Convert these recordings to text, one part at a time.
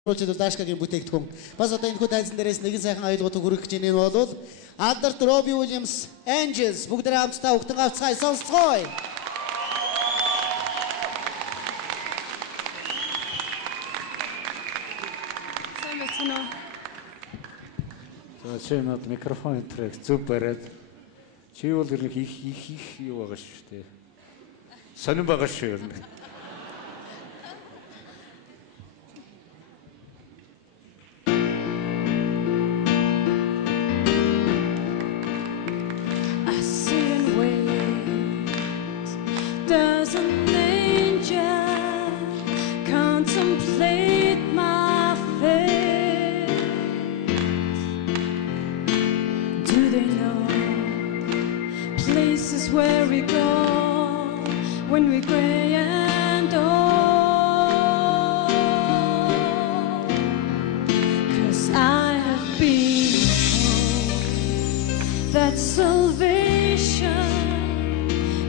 Болчод Дашкагийн бүтээгдэхүүн. Бас одоо энэ хүү тайзан дээрээс нэгэн сайхан аюулгуудыг хүргэх гэж энэ бол Алдарт Robbie Williams Angels бүгдээ хамтдаа өгтөн гавцгай сонсцгоё. Чимэд микрофон трек зүг бариад чи бол их юу байгаа шүү дээ. Сонин байгаа шүү. Does an angel contemplate my fate? Do they know places where we go when we're gray and old? 'Cause I have been told that salvation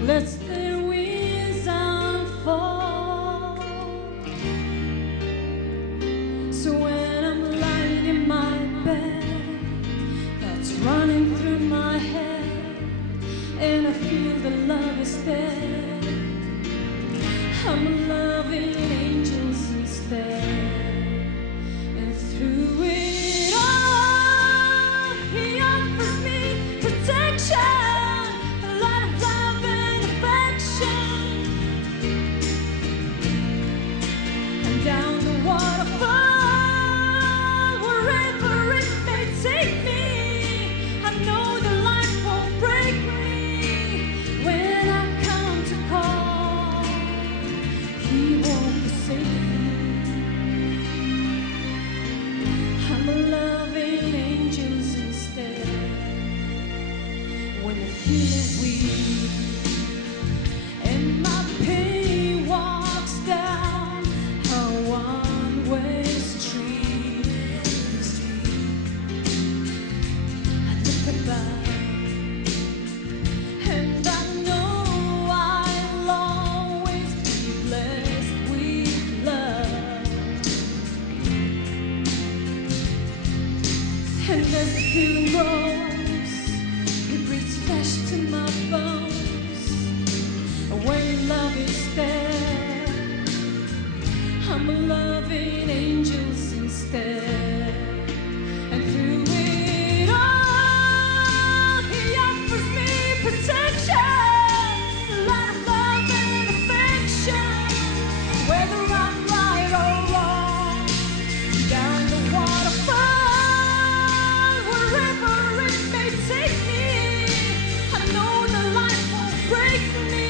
lets their wings unfold. So when I'm lying in my bed, thoughts running through my head, and I feel the love is dead, I'm loving angels instead. And through it all, he offers me protection. Down the waterfall, wherever it may take me, I know the light won't break me. When I come to call, he won't forsake me. I'm loving angels instead. When I feel weak and my pain walks down a one-way street, I look about and I know I'll always be blessed with love. And as the feeling grows, it breathes flesh to my bones. When love is there, I'm loving angels instead. And through it all, he offers me protection, a lot of love and affection. Whether I'm right or wrong, down the waterfall, wherever it may take me, I know the light won't break me.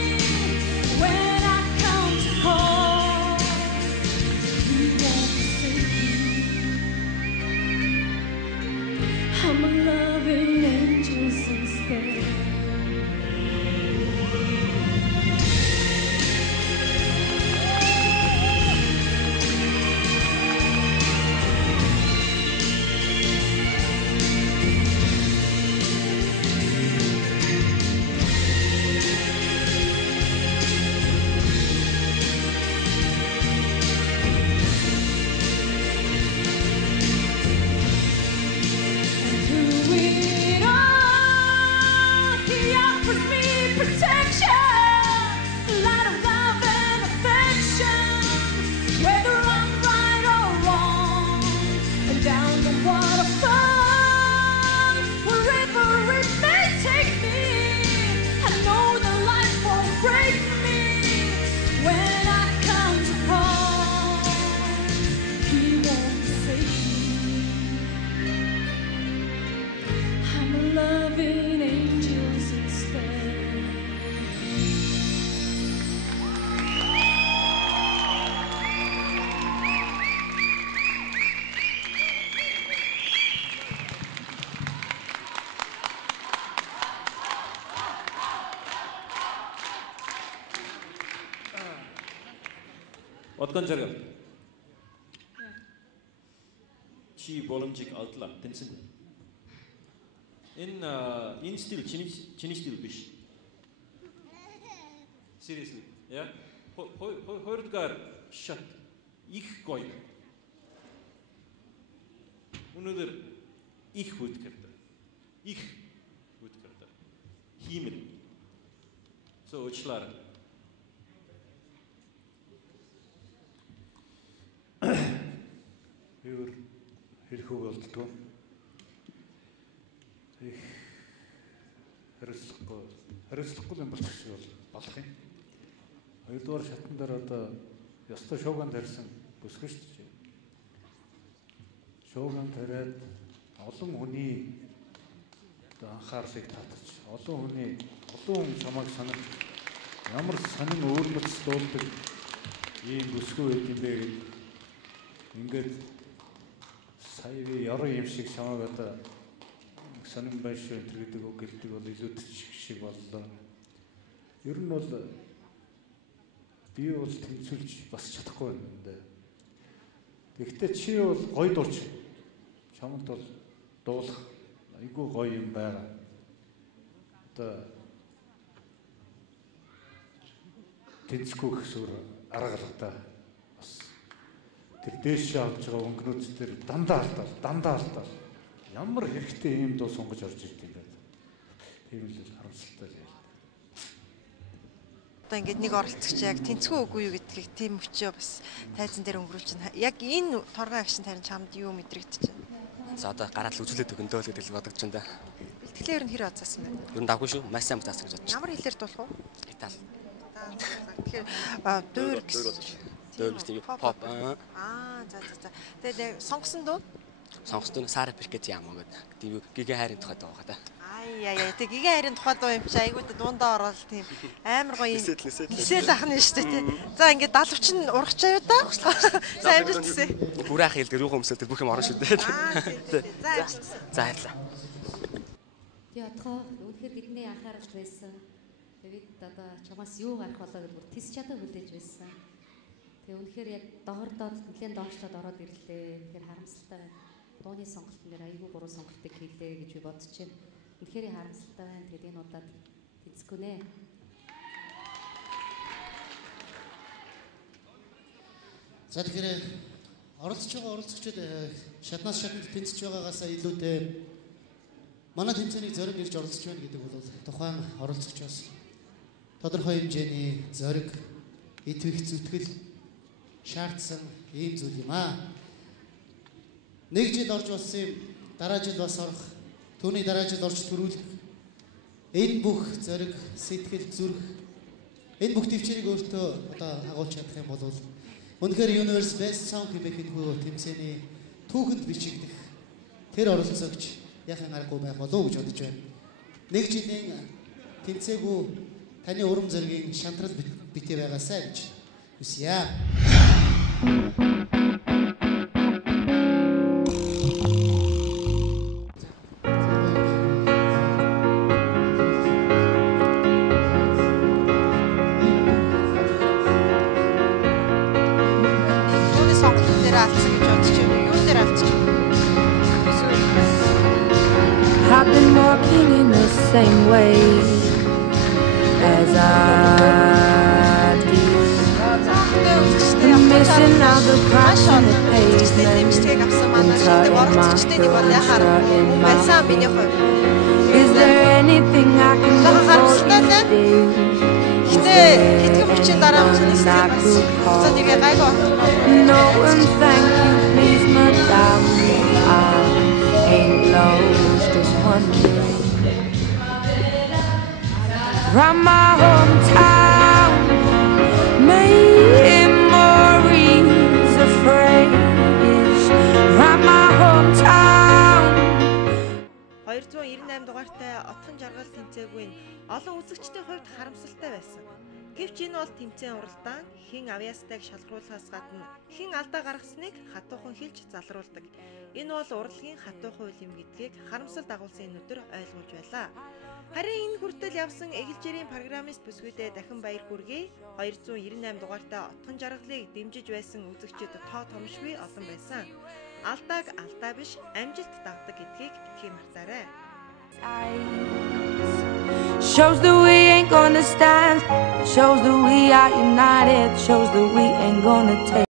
When I come to call, I'm loving angels instead. Loving angels instead. 어떤 자가 чи боломжийг алдлаа тэнцэн. Энэ стил чиний стил биш. Seriously. Yeah. Хоёрдугаар шат их гоё. Өнөөдөр их хөдөлгөрдөг. Их хөдөлгөрдөг. Хиймэл. So уучлаарай. Өөр хэрхүү болдгоо. Их хариуцлагагүй юм болчих шиг болох юм. Хоёрдугаар шатан дээр одоо ёстой шууган тарьсан бүсгэн шүү дээ. Шууган тариад олон хүний анхаарлыг татаж, олон хүн чамайг санаж ямар сонин өөрмөц дуулдаг ийм бүсгүй байд юм бэ гэж ингээд сая би яруу юм шиг чамайг одоо сонин байш гэдэг үг гэлдэг бол илүүтэй шиг боллоо. Ер нь бол би бол тэнцүүлж бас чадахгүй юм даа. Тэгэхдээ чи бол гоё дурч. Чамд бол дуулах айгүй гоё юм байгаа. Одоо тэнцэхгүй гэсүр арга алгадаа бас тэр дээш авч байгаа өнгөнүүд тэр дандаа алдаа. Ямар хэрэгтэй юм дуу сонгож орж ирд юм бэ? Тийм л харамсалтай л яа. Одоо ингээд нэг оролцогч яг тэнцгүй үгүй юу гэдгийг тийм өчөө бас тайзан дээр өнгөрүүлж байна. Яг энэ торгон агшин тарин чамд юу мэдрэгдэж байна? За одоо гараад л үзүүлээд өгөндөө л гэдэг л бодогдож байна да. Бэлтгэлээ ер нь хэр азаасан бэ? Ер нь давгүй шүү. Маш сайн бутаасан гэж бодож байна. Ямар хэлээр дуулах вэ? Итали. Тэгэхээр дуур Дуур тийм pop. За. Тэгээд сонгосон дуу? Сонгосон Сара Перкет яам гэдэг. Тийм гигэ хайрын тухай дуу байгаа да. Яа. Тэг гигэ хайрын тухай дуу юм чи айгуу дундаа ороод тийм амар гоё юм. Нисэл ахна шүү дээ тий. За ингээд 70 нь урагчаа юу да? За амжилт хүсье. Хүрээ хэл дээр рүүхэн өмсөд тэр бүх юм орно шүү дээ. За амжилт. За баярлалаа. Ятгаа үнэхээр бидний анхаарал байсан. Тэгээд одоо чамаас юу гарах болоо гэдэг бүр тис чадаа хүлээж байсан. Тэгээ үнэхээр яг доордоод нэлээд доошлоод ороод ирлээ. Тэгэхээр харамсалтай байна. Дууны сонголтын дээр айгүй буруу сонголтыг хийлээ гэж би бодож байна. Үнэхээр харамсалтай байна. Тэгээд энэ удаад тэнцэхгүй нэ. За тэгэхээр оролцож байгаа оролцогчид шатнаас шатанд тэнцэж байгаагаас илүүтэй манай тэмцээнийг зориг ирж оролцож байна гэдэг бол тухайн оролцогчоос тодорхой хэмжээний зориг, итгэх зүтгэл шаардсан ийм зүйл юм аа. Нэг жил орж болсон юм, дараа жил бас орох, түүний дараа жил орж төрүүлэх. Энэ бүх зориг, сэтгэл, зүрх, энэ бүх төвчрийг өөртөө одоо агуулж чадах юм бол үнэхээр Universe Best Song хэмээх энэ тэмцээний түүхэнд бичигдэх тэр оролцогч яхан аргагүй байх болов уу гэж бодож байна. Нэг жилийн тэмцээгүй таны урам зоригийн шантрал битээ байгаасаа гэж хүсье. Дууны сонголт дээр алдсан гэж бодож байна. Юу дээр алдсан? I've been walking in the same way as I do. I'm missing out the cracks in the pavement. Is there anything I can do for you today? No one thank you, please, madam. I ain't lost this one day. From my hometown, memories of phrase. From my hometown. 298 дугаартай отхон жаргал тэмцээгүй нь олон үзэгчдийн хувьд харамсалтай байсан. Гэвч энэ бол тэмцээн уралдаан хэн авьяастайг шалгаруулахаас гадна хэн алдаа гаргасныг хатуухан хэлж залруулдаг. Энэ бол урлагийн хатуухан үйл юм гэдгийг харамсал дагуулсан энэ өдөр ойлгуулж байлаа. Харин энэ хүртэл явсан эгэлжирийн программист бүсгүйдээ дахин баяр хүргэе. 298 дугаартай отхон жаргалыг дэмжиж байсан үзэгчид тоо томшгүй олон байсан. Алдааг алдаа биш амжилт давдаг гэдгийг битгий мартаарай. Shows that we ain't gonna stand. Shows that we are united. Shows that we ain't gonna take